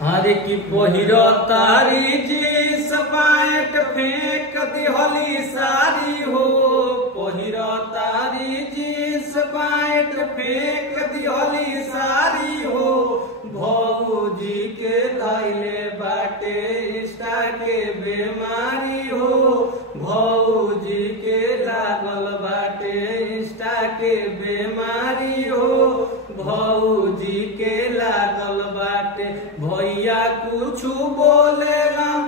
हरे की पहिरो तारी जींस पैंट फेंक दिहली सारी हो। पहिरो तारी जींस पैंट फेंक दिहली सारी हो। भौजी के धैले बाटे इंस्टा के बीमारी हो। भौजी के लागल बाटे इंस्टा के बीमारी हो। भौजी के लागल बाटे भैया कुछ बोले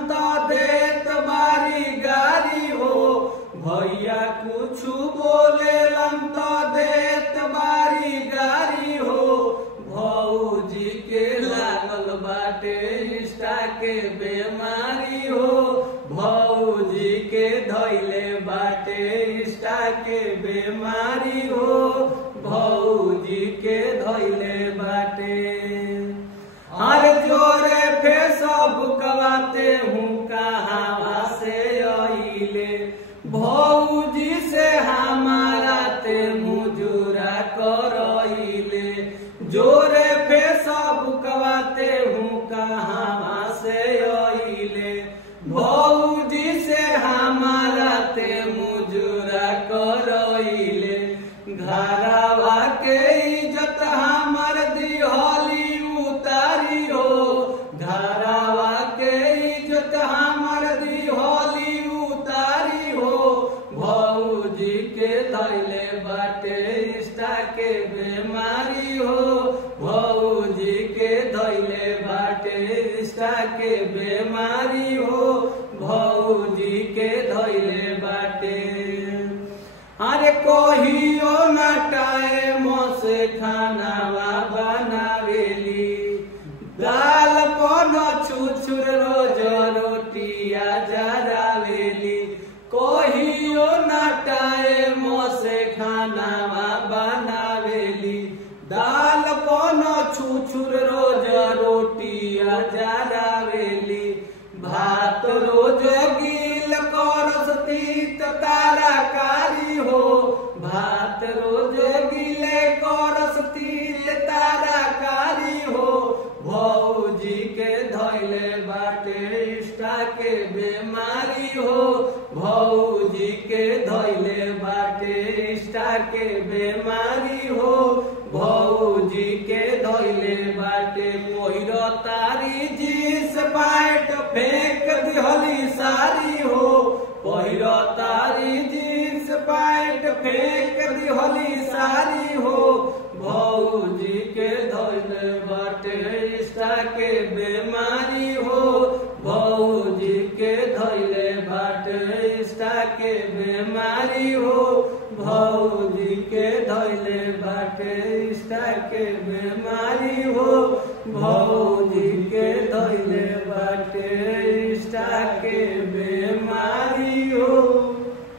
तो देत बारी गारी हो। भैया कुछ बोले तो देत बारी गारी हो। भौजी के लागल बाटे इंस्टा के बीमारी हो। भौजी के धैले बाटे इंस्टा के बीमारी हो। भौजी के धैले बाटे अरे जोरे फेसबुक बाते हूँ कहाँ से आइले। भौजी से हमारा ते मुजुरा करइले। जोरे फेसबुक बाते हूँ कहाँ से आइले। भौजी से हमारा ते मुजुरा करइले। घरवा के इज्जत हमर दिहली उतारी हो। घरवा के इज्जत हमर दिहली उतारी हो। भौजी के धैले बाटे इंस्टा के बीमारी हो। भौजी के धैले बाटे इंस्टा के बीमारी हो। भौजी के धैले बाटे अरे कहियो न टाइम से खानावा बनावेली। दाल पन छुछुर रोज रोटिया जरावेली। कहियो न टाइम से खानावा बनावेली। दाल पन छुछुर रोज रोटिया जरावेली। भात रोज गील करसती तरकारी हो। भात रोज गीले करसती तरकारी हो। भौजी के धैले बाटे इंस्टा के बीमारी हो। भौजी के धैले बाटे इंस्टा के बीमारी हो। भौजी के धैले बाटे पहिरो तारी जींस पैंट फेंक दिहली सारी हो। पहिरो तारी जींस पैंट फेंक दिहली सारी हो। भौजी के धैले बाटे इंस्टा के बीमारी हो। भौजी के धैले बाटे इंस्टा के बीमारी हो। भौजी के धैले बाटे इंस्टा के बीमारी हो।